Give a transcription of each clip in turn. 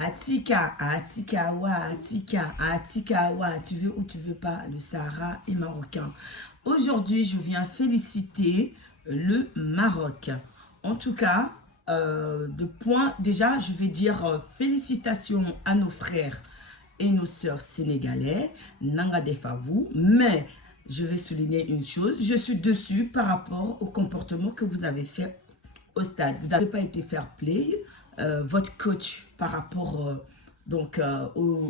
Atikawa, tu veux ou tu veux pas, le Sahara est marocain. Aujourd'hui, je viens féliciter le Maroc. En tout cas, déjà, je vais dire félicitations à nos frères et nos sœurs sénégalais, Nanga Defavou, mais je vais souligner une chose, je suis dessus par rapport au comportement que vous avez fait au stade. Vous n'avez pas été fair play, votre coach par rapport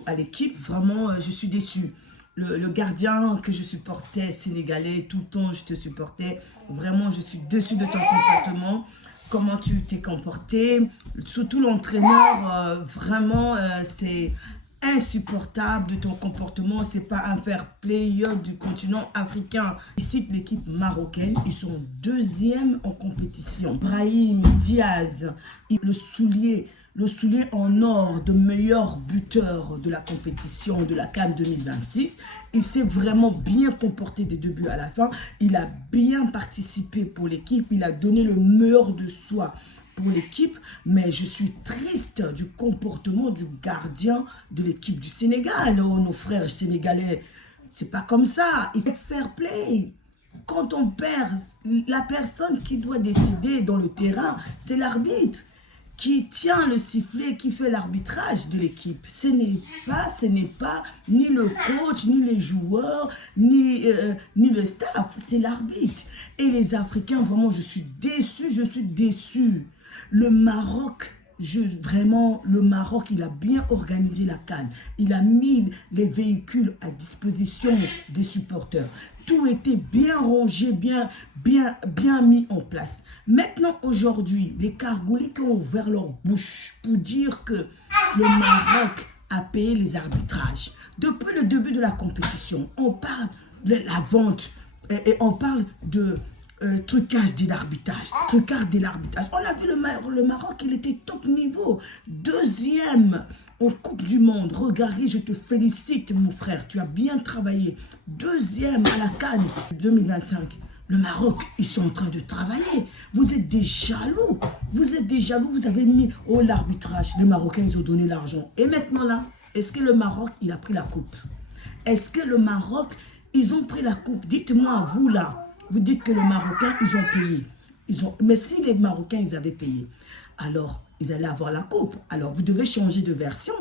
à l'équipe, vraiment, je suis déçue. Le gardien que je supportais, sénégalais, tout le temps je te supportais, vraiment je suis déçue de ton comportement, comment tu t'es comporté, surtout l'entraîneur, vraiment c'est insupportable de ton comportement, c'est pas un fair player du continent africain. Ici l'équipe marocaine, ils sont deuxième en compétition. Brahim Diaz, le soulier en or de meilleur buteur de la compétition de la CAN 2026. Il s'est vraiment bien comporté des débuts à la fin. Il a bien participé pour l'équipe. Il a donné le meilleur de soi pour l'équipe. Mais je suis triste du comportement du gardien de l'équipe du Sénégal. Oh, nos frères sénégalais, c'est pas comme ça. Il faut fair play. Quand on perd, la personne qui doit décider dans le terrain, c'est l'arbitre qui tient le sifflet, qui fait l'arbitrage de l'équipe. Ce n'est pas ni le coach, ni les joueurs, ni le staff, c'est l'arbitre. Et les Africains, vraiment, je suis déçue. Le Maroc, le Maroc, il a bien organisé la CAN. Il a mis les véhicules à disposition des supporters. Tout était bien rangé, bien mis en place. Maintenant, aujourd'hui, les Kargoulis qui ont ouvert leur bouche pour dire que le Maroc a payé les arbitrages. Depuis le début de la compétition, on parle de la vente et on parle de trucage de l'arbitrage. On a vu le Maroc, il était top niveau. Deuxième en Coupe du Monde. Regardez, je te félicite, mon frère. Tu as bien travaillé. Deuxième à la CAN 2025. Le Maroc, ils sont en train de travailler. Vous êtes des jaloux. Vous avez mis l'arbitrage. Les Marocains, ils ont donné l'argent. Et maintenant là, est-ce que le Maroc, il a pris la coupe? Est-ce que le Maroc, ils ont pris la coupe? Dites-moi, vous là. Vous dites que les Marocains, ils ont payé. Mais si les Marocains, ils avaient payé, alors ils allaient avoir la coupe. Alors, vous devez changer de version.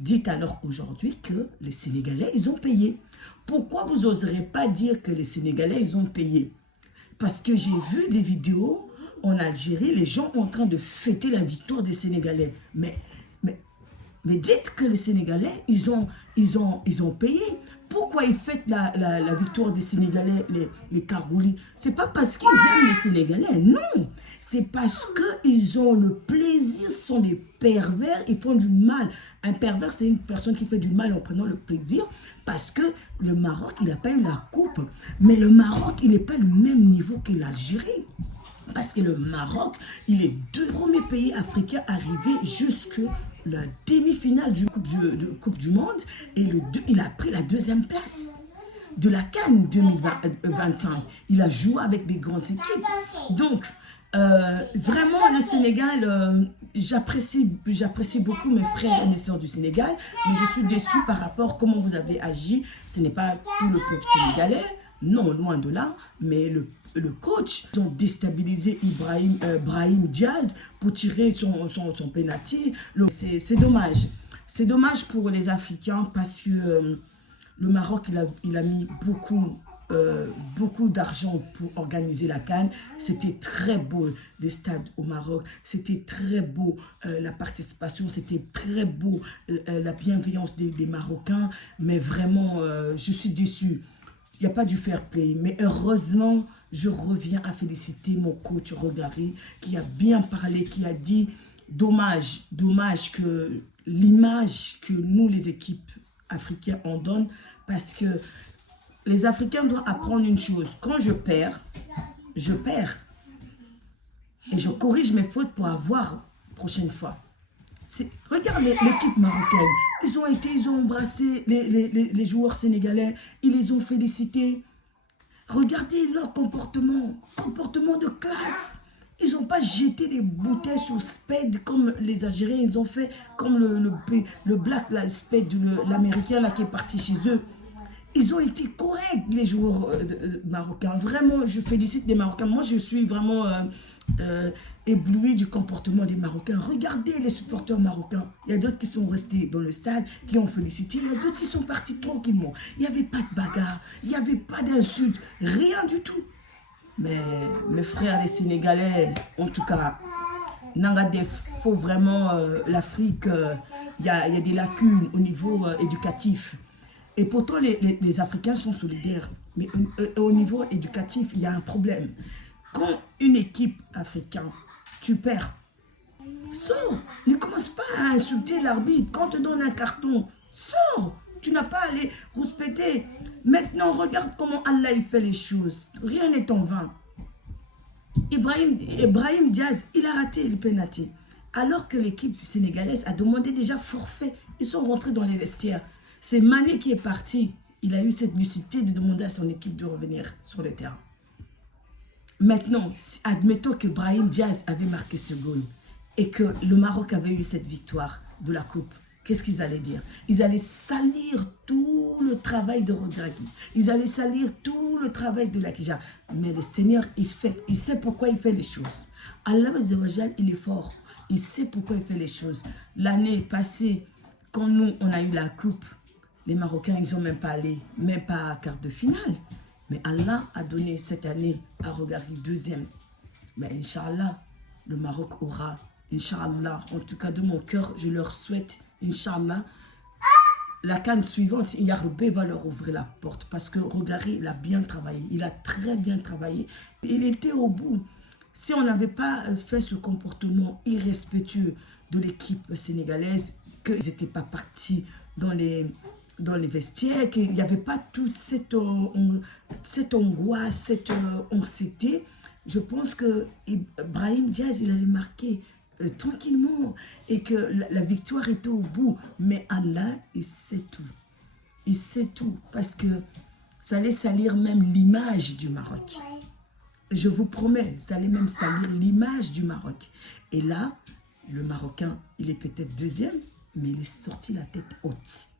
Dites alors aujourd'hui que les Sénégalais, ils ont payé. Pourquoi vous n'oserez pas dire que les Sénégalais, ils ont payé? Parce que j'ai vu des vidéos en Algérie, les gens en train de fêter la victoire des Sénégalais. Mais dites que les Sénégalais, ils ont payé. Pourquoi ils fêtent la victoire des Sénégalais, les Kargoulis? C'est pas parce qu'ils aiment les Sénégalais, non. C'est parce qu'ils ont le plaisir, ce sont des pervers, ils font du mal. Un pervers, c'est une personne qui fait du mal en prenant le plaisir parce que le Maroc, il n'a pas eu la coupe. Mais le Maroc, il n'est pas le même niveau que l'Algérie. Parce que le Maroc, il est le premier pays africain arrivé jusque la demi-finale du Coupe du Monde et il a pris la deuxième place de la CAN 2025. Il a joué avec des grandes équipes. Donc, vraiment, le Sénégal, j'apprécie beaucoup mes frères et mes soeurs du Sénégal, mais je suis déçue par rapport à comment vous avez agi. Ce n'est pas tout le peuple sénégalais, non, loin de là, mais le coach, ils ont déstabilisé Brahim Diaz pour tirer son penalty. C'est dommage. C'est dommage pour les Africains parce que le Maroc, il a mis beaucoup d'argent pour organiser la CAN. C'était très beau, les stades au Maroc. C'était très beau, la participation. C'était très beau, la bienveillance des Marocains. Mais vraiment, je suis déçue. Il n'y a pas du fair play. Mais heureusement, je reviens à féliciter mon coach Rodari qui a bien parlé, qui a dit dommage que l'image que nous, les équipes africaines, on donne parce que les Africains doivent apprendre une chose. Quand je perds. Et je corrige mes fautes pour avoir la prochaine fois. Regarde l'équipe marocaine. Ils ont embrassé les joueurs sénégalais. Ils les ont félicités. Regardez leur comportement. Comportement de classe. Ils n'ont pas jeté les bouteilles sur Spade comme les Algériens, ils ont fait comme le Black là, Spade, l'Américain là qui est parti chez eux. Ils ont été corrects, les joueurs marocains. Vraiment, je félicite les Marocains. Moi, je suis vraiment ébloui du comportement des Marocains. Regardez les supporters marocains. Il y a d'autres qui sont restés dans le stade, qui ont félicité. Il y a d'autres qui sont partis tranquillement. Il n'y avait pas de bagarre, il n'y avait pas d'insultes, rien du tout. Mais mes frères, les Sénégalais, en tout cas, Nangadef, faut vraiment l'Afrique, il y a des lacunes au niveau éducatif. Et pourtant, les Africains sont solidaires. Mais au niveau éducatif, il y a un problème. Quand une équipe africaine, tu perds, sors. Ne commence pas à insulter l'arbitre. Quand on te donne un carton, sors. Tu n'as pas à les respecter. Maintenant, regarde comment Allah il fait les choses. Rien n'est en vain. Ibrahim Diaz, il a raté le penalty. Alors que l'équipe sénégalaise a demandé déjà forfait. Ils sont rentrés dans les vestiaires. C'est Mané qui est parti. Il a eu cette lucidité de demander à son équipe de revenir sur le terrain. Maintenant, admettons que Brahim Diaz avait marqué ce goal et que le Maroc avait eu cette victoire de la Coupe. Qu'est-ce qu'ils allaient dire? Ils allaient salir tout le travail de Regragui. Ils allaient salir tout le travail de l'Akija. Mais le Seigneur, il sait pourquoi il fait les choses. Allah, il est fort. Il sait pourquoi il fait les choses. L'année passée, quand nous, on a eu la Coupe, les Marocains, ils n'ont même pas allé, même pas à quart de finale. Mais Allah a donné cette année à Regragui deuxième. Mais Inch'Allah, le Maroc aura, Inch'Allah, en tout cas de mon cœur, je leur souhaite, Inch'Allah, la CAN suivante, Yarbe va leur ouvrir la porte. Parce que Regragui, il a bien travaillé, il a très bien travaillé. Il était au bout. Si on n'avait pas fait ce comportement irrespectueux de l'équipe sénégalaise, qu'ils n'étaient pas partis dans les vestiaires, qu'il n'y avait pas toute cette angoisse, cette anxiété, je pense que Brahim Diaz, il allait marquer tranquillement et que la victoire était au bout. Mais Allah, il sait tout. Il sait tout parce que ça allait salir même l'image du Maroc. Je vous promets, ça allait même salir l'image du Maroc. Et là, le Marocain, il est peut-être deuxième, mais il est sorti la tête haute.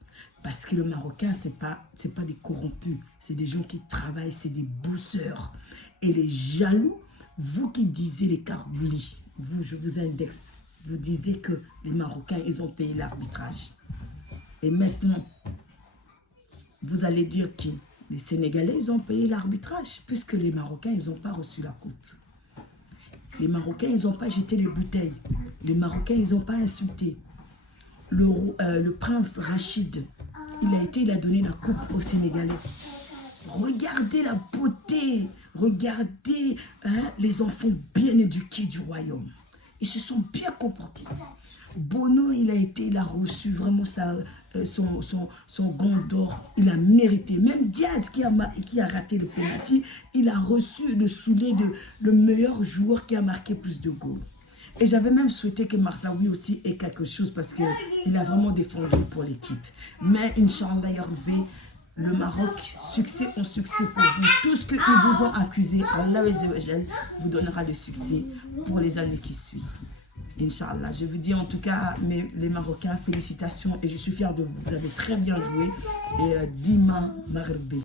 Parce que le Marocain, ce n'est pas des corrompus. C'est des gens qui travaillent, c'est des bosseurs. Et les jaloux, vous qui disiez les carbouli, je vous indexe. Vous disiez que les Marocains, ils ont payé l'arbitrage. Et maintenant, vous allez dire qui? Les Sénégalais, ils ont payé l'arbitrage, puisque les Marocains, ils n'ont pas reçu la coupe. Les Marocains, ils n'ont pas jeté les bouteilles. Les Marocains, ils n'ont pas insulté. Le prince Rachid, il a donné la coupe aux Sénégalais. Regardez la beauté, regardez les enfants bien éduqués du royaume. Ils se sont bien comportés. Bono, il a reçu vraiment son gant d'or. Il a mérité. Même Diaz qui a raté le penalty, il a reçu le soulier de le meilleur joueur qui a marqué plus de goals. Et j'avais même souhaité que Marzaoui aussi ait quelque chose parce qu'il a vraiment défendu pour l'équipe. Mais Inch'Allah, Yarbi, le Maroc, succès en succès pour vous. Tout ce qu'ils vous ont accusé, Allah vous donnera le succès pour les années qui suivent. Inch'Allah. Je vous dis en tout cas, les Marocains, félicitations et je suis fière de vous. Vous avez très bien joué. Et Dima Maghrebi.